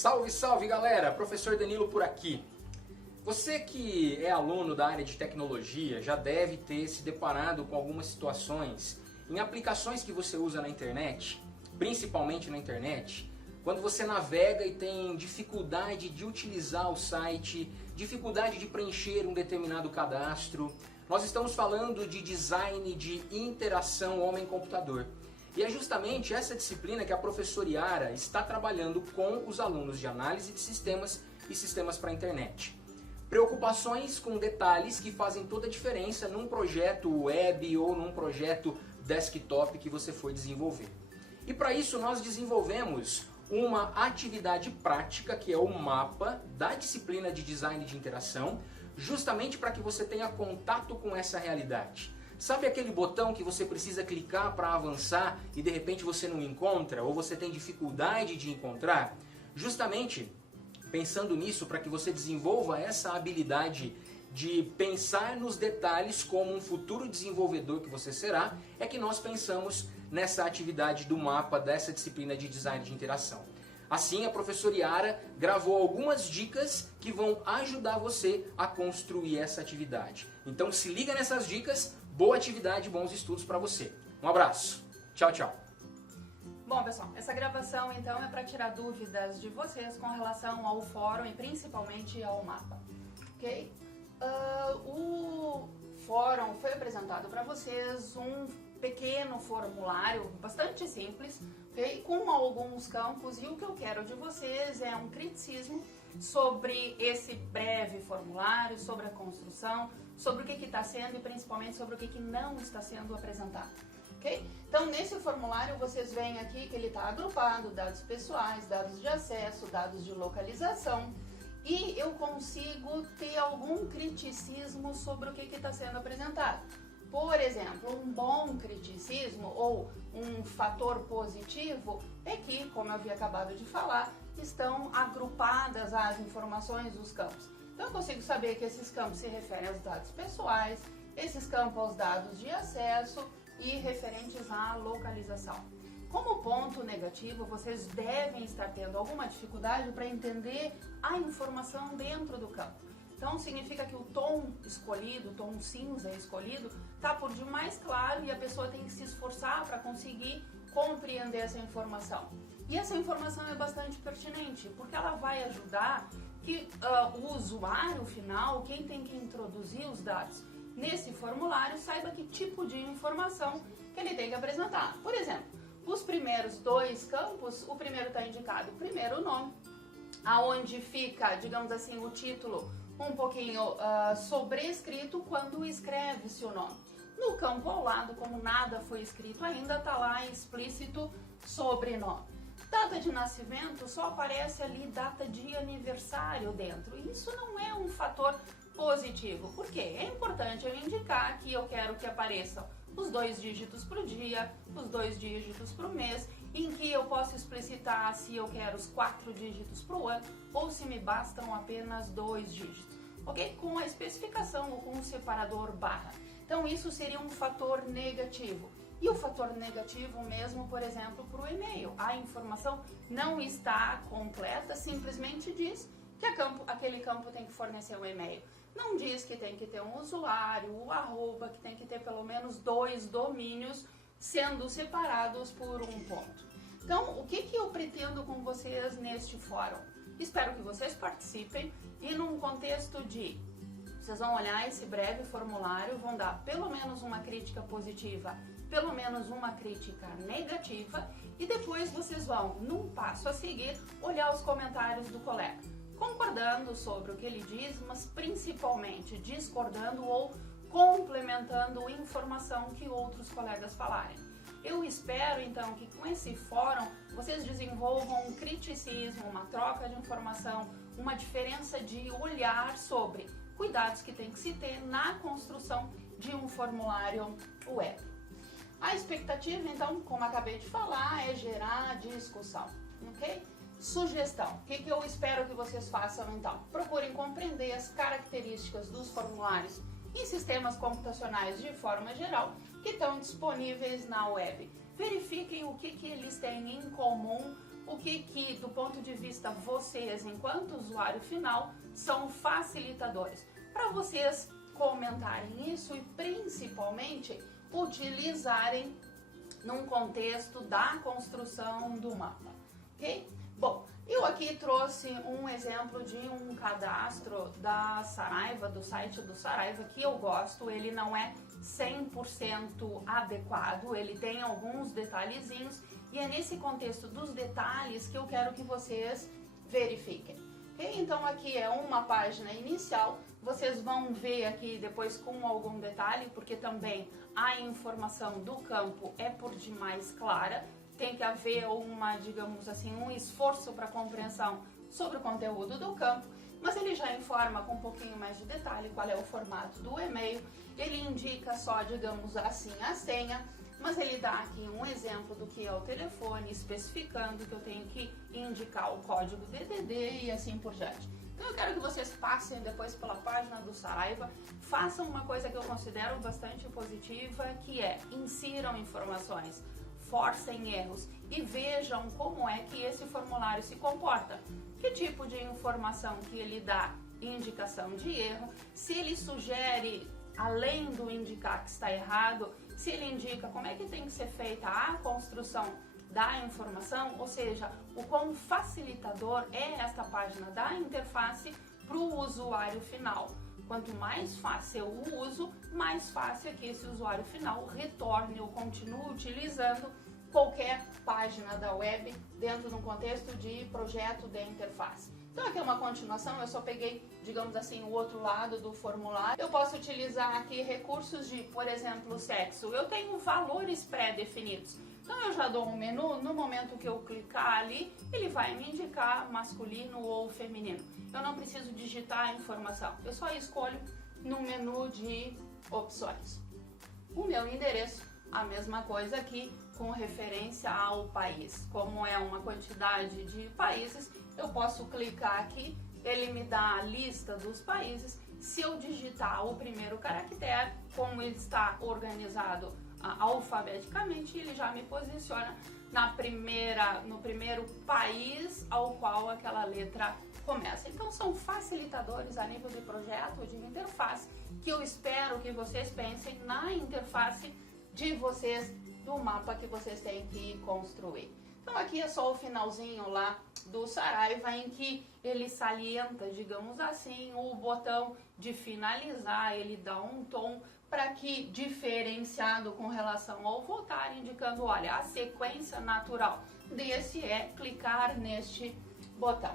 Salve, salve galera! Professor Danilo por aqui. Você que é aluno da área de tecnologia já deve ter se deparado com algumas situações em aplicações que você usa na internet, principalmente na internet, quando você navega e tem dificuldade de utilizar o site, dificuldade de preencher um determinado cadastro. Nós estamos falando de design de interação homem-computador. E é justamente essa disciplina que a professora Yara está trabalhando com os alunos de análise de sistemas e sistemas para a internet. Preocupações com detalhes que fazem toda a diferença num projeto web ou num projeto desktop que você for desenvolver. E para isso nós desenvolvemos uma atividade prática que é o mapa da disciplina de design de interação, justamente para que você tenha contato com essa realidade. Sabe aquele botão que você precisa clicar para avançar e de repente você não encontra ou você tem dificuldade de encontrar? Justamente pensando nisso, para que você desenvolva essa habilidade de pensar nos detalhes como um futuro desenvolvedor que você será, é que nós pensamos nessa atividade do mapa dessa disciplina de design de interação. Assim, a professora Yara gravou algumas dicas que vão ajudar você a construir essa atividade. Então se liga nessas dicas, boa atividade e bons estudos para você. Um abraço, tchau, tchau. Bom, pessoal, essa gravação então é para tirar dúvidas de vocês com relação ao fórum e principalmente ao mapa, ok? O fórum foi apresentado para vocês um pequeno formulário, bastante simples, okay? Com alguns campos, e o que eu quero de vocês é um criticismo sobre esse breve formulário, sobre a construção, sobre o que está sendo e principalmente sobre o que não está sendo apresentado. Okay? Então, nesse formulário, vocês veem aqui que ele está agrupado, dados pessoais, dados de acesso, dados de localização, e eu consigo ter algum criticismo sobre o que está sendo apresentado. Por exemplo, um bom criticismo ou um fator positivo é que, como eu havia acabado de falar, estão agrupadas as informações dos campos. Então eu consigo saber que esses campos se referem aos dados pessoais, esses campos aos dados de acesso e referentes à localização. Como ponto negativo, vocês devem estar tendo alguma dificuldade para entender a informação dentro do campo. Então significa que o tom escolhido, o tom cinza escolhido, está por demais claro e a pessoa tem que se esforçar para conseguir compreender essa informação. E essa informação é bastante pertinente, porque ela vai ajudar que o usuário final, quem tem que introduzir os dados nesse formulário, saiba que tipo de informação que ele tem que apresentar. Por exemplo, os primeiros dois campos, o primeiro está indicado primeiro o nome, aonde fica, digamos assim, o título um pouquinho sobrescrito quando escreve-se o nome. No campo ao lado, como nada foi escrito ainda, está lá explícito sobrenome. Data de nascimento, só aparece ali data de aniversário dentro. Isso não é um fator positivo. Por quê? É importante eu indicar que eu quero que apareçam os 2 dígitos para o dia, os 2 dígitos para o mês, em que eu posso explicitar se eu quero os 4 dígitos para o ano ou se me bastam apenas 2 dígitos, ok? Com a especificação ou com o separador barra. Então isso seria um fator negativo. E o fator negativo mesmo, por exemplo, para o e-mail. A informação não está completa, simplesmente diz que aquele campo tem que fornecer um e-mail. Não diz que tem que ter um usuário, o arroba, que tem que ter pelo menos 2 domínios sendo separados por um ponto. Então, o que eu pretendo com vocês neste fórum? Espero que vocês participem e num contexto de... Vocês vão olhar esse breve formulário, vão dar pelo menos uma crítica positiva, pelo menos uma crítica negativa e depois vocês vão, num passo a seguir, olhar os comentários do colega, concordando sobre o que ele diz, mas principalmente discordando ou complementando informação que outros colegas falarem. Eu espero então que com esse fórum vocês desenvolvam um criticismo, uma troca de informação, uma diferença de olhar sobre cuidados que tem que se ter na construção de um formulário web. A expectativa, então, como acabei de falar, é gerar discussão, ok? Sugestão, o que eu espero que vocês façam, então? Procurem compreender as características dos formulários em sistemas computacionais de forma geral que estão disponíveis na web. Verifiquem o que eles têm em comum, o que do ponto de vista vocês, enquanto usuário final, são facilitadores para vocês comentarem isso e principalmente utilizarem num contexto da construção do mapa, ok? Bom, eu aqui trouxe um exemplo de um cadastro da Saraiva, do site do Saraiva, que eu gosto. Ele não é 100% adequado, ele tem alguns detalhezinhos e é nesse contexto dos detalhes que eu quero que vocês verifiquem. Okay? Então aqui é uma página inicial, vocês vão ver aqui depois com algum detalhe, porque também a informação do campo é por demais clara, tem que haver uma, digamos assim, um esforço para compreensão sobre o conteúdo do campo, mas ele já informa com um pouquinho mais de detalhe qual é o formato do e-mail, ele indica só, digamos assim, a senha, mas ele dá aqui um exemplo do que é o telefone, especificando que eu tenho que indicar o código DDD e assim por diante. Então eu quero que vocês passem depois pela página do Saraiva, façam uma coisa que eu considero bastante positiva, que é insiram informações, forcem erros e vejam como é que esse formulário se comporta. Que tipo de informação que ele dá indicação de erro, se ele sugere, além do indicar que está errado, se ele indica como é que tem que ser feita a construção da informação, ou seja, o quão facilitador é esta página da interface para o usuário final. Quanto mais fácil o uso, mais fácil é que esse usuário final retorne ou continue utilizando qualquer página da web dentro de um contexto de projeto de interface. Então aqui é uma continuação, eu só peguei, digamos assim, o outro lado do formulário. Eu posso utilizar aqui recursos de, por exemplo, sexo. Eu tenho valores pré-definidos. Então eu já dou um menu, no momento que eu clicar ali, ele vai me indicar masculino ou feminino. Eu não preciso digitar a informação, eu só escolho no menu de opções. O meu endereço, a mesma coisa aqui, com referência ao país. Como é uma quantidade de países, eu posso clicar aqui, ele me dá a lista dos países. Se eu digitar o primeiro caractere, como ele está organizado alfabeticamente, ele já me posiciona no primeiro país ao qual aquela letra começa. Então são facilitadores a nível de projeto, de interface, que eu espero que vocês pensem na interface de vocês, do mapa que vocês têm que construir. Então aqui é só o finalzinho lá do Saraiva, em que ele salienta, digamos assim, o botão de finalizar, ele dá um tom para que, diferenciado com relação ao voltar, indicando, olha, a sequência natural desse é clicar neste botão.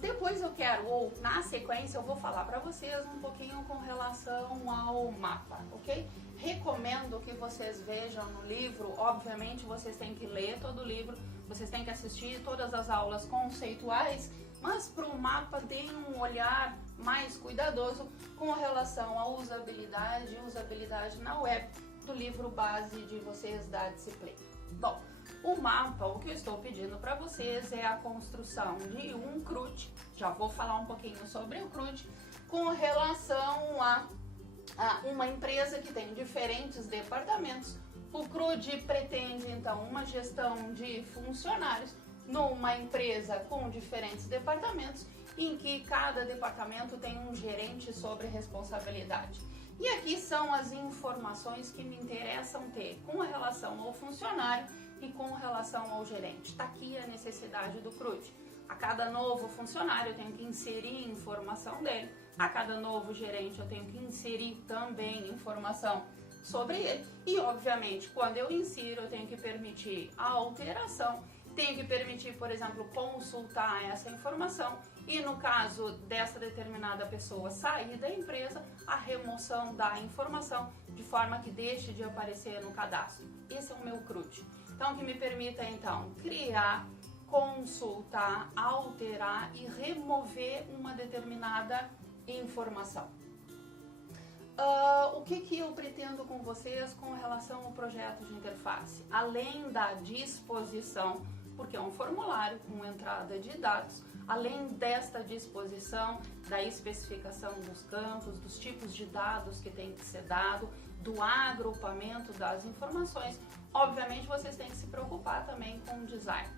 Depois eu quero, ou na sequência, eu vou falar para vocês um pouquinho com relação ao mapa, ok? Recomendo que vocês vejam no livro, obviamente vocês têm que ler todo o livro, vocês têm que assistir todas as aulas conceituais, mas para o mapa tem um olhar mais cuidadoso com relação à usabilidade na web do livro base de vocês da disciplina. Bom, o mapa, o que eu estou pedindo para vocês é a construção de um CRUD, já vou falar um pouquinho sobre o CRUD, com relação a uma empresa que tem diferentes departamentos. O CRUD pretende então uma gestão de funcionários numa empresa com diferentes departamentos, em que cada departamento tem um gerente sobre responsabilidade. E aqui são as informações que me interessam ter com relação ao funcionário e com relação ao gerente. Está aqui a necessidade do CRUD. A cada novo funcionário eu tenho que inserir informação dele, a cada novo gerente eu tenho que inserir também informação sobre ele e, obviamente, quando eu insiro eu tenho que permitir a alteração, tenho que permitir, por exemplo, consultar essa informação e, no caso dessa determinada pessoa sair da empresa, a remoção da informação de forma que deixe de aparecer no cadastro. Esse é o meu CRUD. Então, que me permita, então, criar, consultar, alterar e remover uma determinada informação. O que eu pretendo com vocês com relação ao projeto de interface? Além da disposição porque é um formulário com entrada de dados, além desta disposição, da especificação dos campos, dos tipos de dados que tem que ser dado, do agrupamento das informações, obviamente vocês têm que se preocupar também com o design,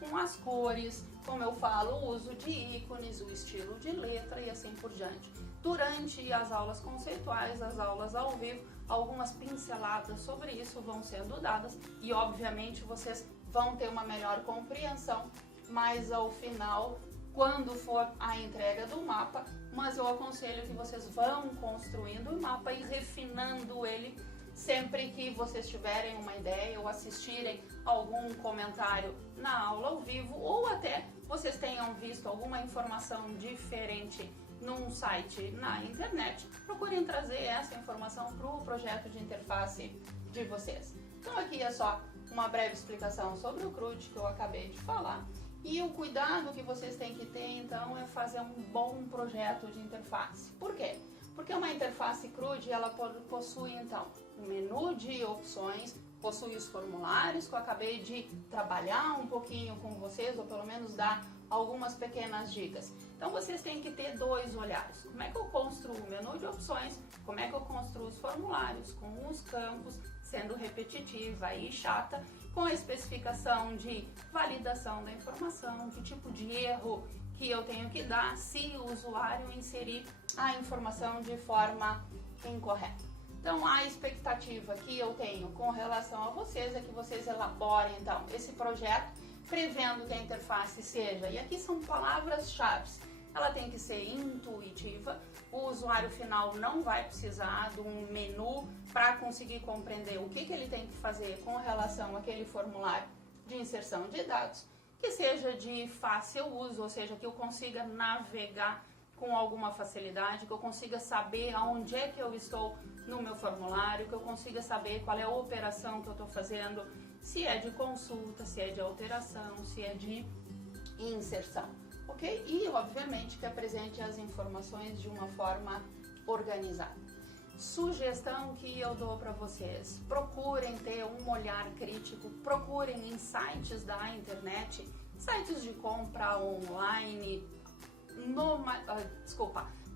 com as cores, como eu falo, o uso de ícones, o estilo de letra e assim por diante. Durante as aulas conceituais, as aulas ao vivo, algumas pinceladas sobre isso vão sendo dadas e obviamente vocês vão ter uma melhor compreensão, mas ao final, quando for a entrega do mapa, mas eu aconselho que vocês vão construindo o mapa e refinando ele sempre que vocês tiverem uma ideia ou assistirem algum comentário na aula ao vivo ou até vocês tenham visto alguma informação diferente num site na internet, procurem trazer essa informação para o projeto de interface de vocês. Então aqui é só uma breve explicação sobre o CRUD que eu acabei de falar. E o cuidado que vocês têm que ter, então, é fazer um bom projeto de interface. Por quê? Porque uma interface CRUD, ela possui, então, um menu de opções, possui os formulários, que eu acabei de trabalhar um pouquinho com vocês, ou pelo menos dar algumas pequenas dicas. Então, vocês têm que ter dois olhares. Como é que eu construo o menu de opções? Como é que eu construo os formulários com os campos, sendo repetitiva e chata, com a especificação de validação da informação, que tipo de erro que eu tenho que dar se o usuário inserir a informação de forma incorreta. Então, a expectativa que eu tenho com relação a vocês é que vocês elaborem, então, esse projeto, prevendo que a interface seja, e aqui são palavras-chave, ela tem que ser intuitiva, o usuário final não vai precisar de um menu para conseguir compreender o que ele tem que fazer com relação àquele formulário de inserção de dados, que seja de fácil uso, ou seja, que eu consiga navegar com alguma facilidade, que eu consiga saber aonde é que eu estou no meu formulário, que eu consiga saber qual é a operação que eu estou fazendo, se é de consulta, se é de alteração, se é de inserção, ok? E, obviamente, que apresente as informações de uma forma organizada. Sugestão que eu dou para vocês: procurem ter um olhar crítico, procurem em sites da internet, sites de compra online,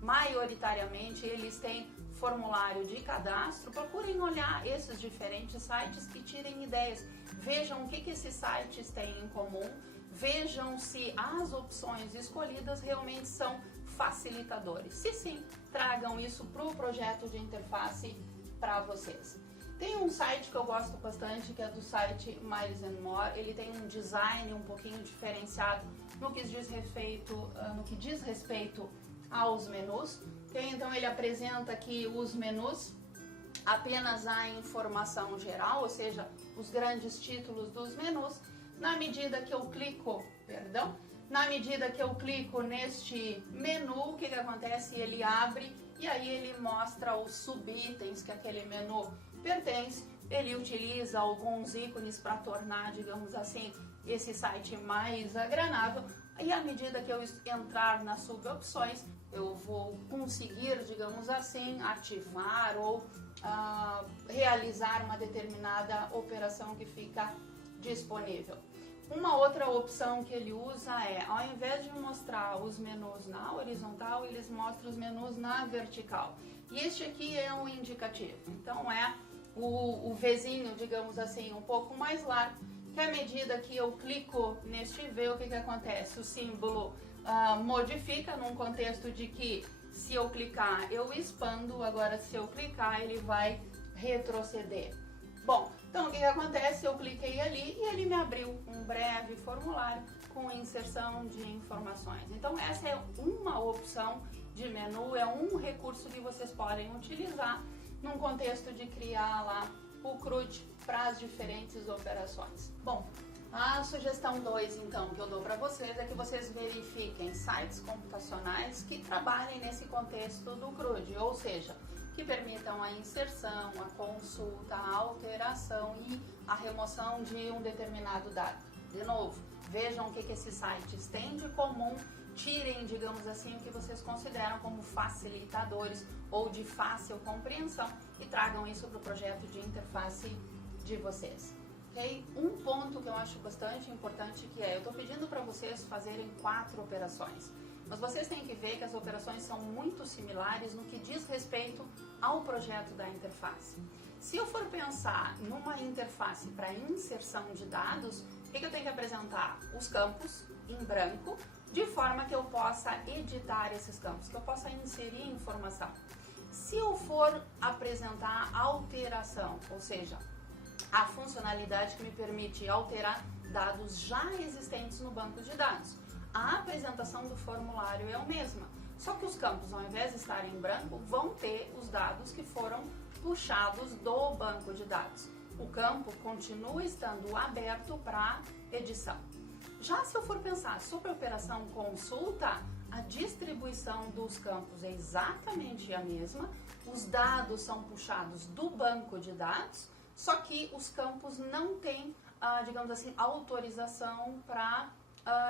maioritariamente eles têm formulário de cadastro. Procurem olhar esses diferentes sites e tirem ideias. Vejam o que esses sites têm em comum, vejam se as opções escolhidas realmente são facilitadores. Se sim, tragam isso para o projeto de interface para vocês. Tem um site que eu gosto bastante, que é do site Miles & More. Ele tem um design um pouquinho diferenciado no que diz respeito aos menus. Então ele apresenta aqui os menus, apenas a informação geral, ou seja, os grandes títulos dos menus. Na medida que eu clico neste menu, o que acontece? Ele abre e aí ele mostra os subitens que aquele menu pertence. Ele utiliza alguns ícones para tornar, digamos assim, esse site mais agradável. E à medida que eu entrar nas subopções, eu vou conseguir, digamos assim, ativar ou realizar uma determinada operação que fica disponível. Uma outra opção que ele usa é, ao invés de mostrar os menus na horizontal, eles mostram os menus na vertical. E este aqui é um indicativo. Então é o Vzinho, digamos assim, um pouco mais largo, que à medida que eu clico neste V, o que acontece? O símbolo modifica num contexto de que se eu clicar eu expando, agora se eu clicar ele vai retroceder. Bom, então o que acontece? Eu cliquei ali e ele me abriu um breve formulário com inserção de informações. Então essa é uma opção de menu, é um recurso que vocês podem utilizar num contexto de criar lá o CRUD para as diferentes operações. Bom, a sugestão 2, então, que eu dou para vocês é que vocês verifiquem sites computacionais que trabalhem nesse contexto do CRUD, ou seja, que permitam a inserção, a consulta, a alteração e a remoção de um determinado dado. De novo, vejam o que esses sites têm de comum, tirem, digamos assim, o que vocês consideram como facilitadores ou de fácil compreensão e tragam isso para o projeto de interface de vocês. ok? Um ponto que eu acho bastante importante que é, eu estou pedindo para vocês fazerem 4 operações, mas vocês têm que ver que as operações são muito similares no que diz respeito ao projeto da interface. Se eu for pensar numa interface para inserção de dados, o que eu tenho que apresentar? Os campos em branco, de forma que eu possa editar esses campos, que eu possa inserir informação. Se eu for apresentar alteração, ou seja, a funcionalidade que me permite alterar dados já existentes no banco de dados, a apresentação do formulário é a mesma, só que os campos, ao invés de estarem em branco, vão ter os dados que foram puxados do banco de dados. O campo continua estando aberto para edição. Já se eu for pensar sobre a operação consulta, a distribuição dos campos é exatamente a mesma, os dados são puxados do banco de dados, só que os campos não têm, digamos assim, autorização para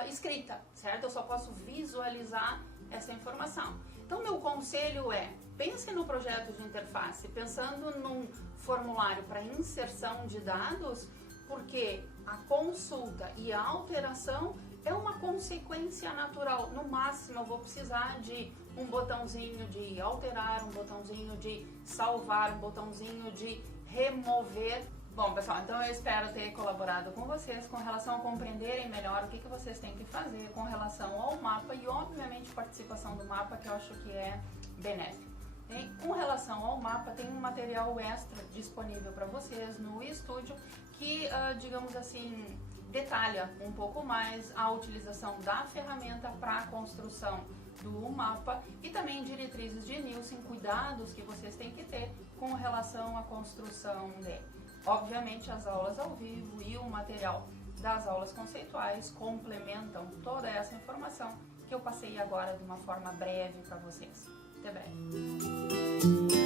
escrita, certo? Eu só posso visualizar essa informação. Então, meu conselho é, pense no projeto de interface, pensando num formulário para inserção de dados, porque a consulta e a alteração é uma consequência natural. No máximo, eu vou precisar de um botãozinho de alterar, um botãozinho de salvar, um botãozinho de remover. Bom, pessoal, então eu espero ter colaborado com vocês com relação a compreenderem melhor o que vocês têm que fazer com relação ao mapa e, obviamente, participação do mapa, que eu acho que é benéfico. E, com relação ao mapa, tem um material extra disponível para vocês no estúdio que, digamos assim, detalha um pouco mais a utilização da ferramenta para a construção do mapa e também diretrizes de Nielsen, cuidados que vocês têm que ter com relação à construção dele. Obviamente, as aulas ao vivo e o material das aulas conceituais complementam toda essa informação que eu passei agora de uma forma breve para vocês. Até breve!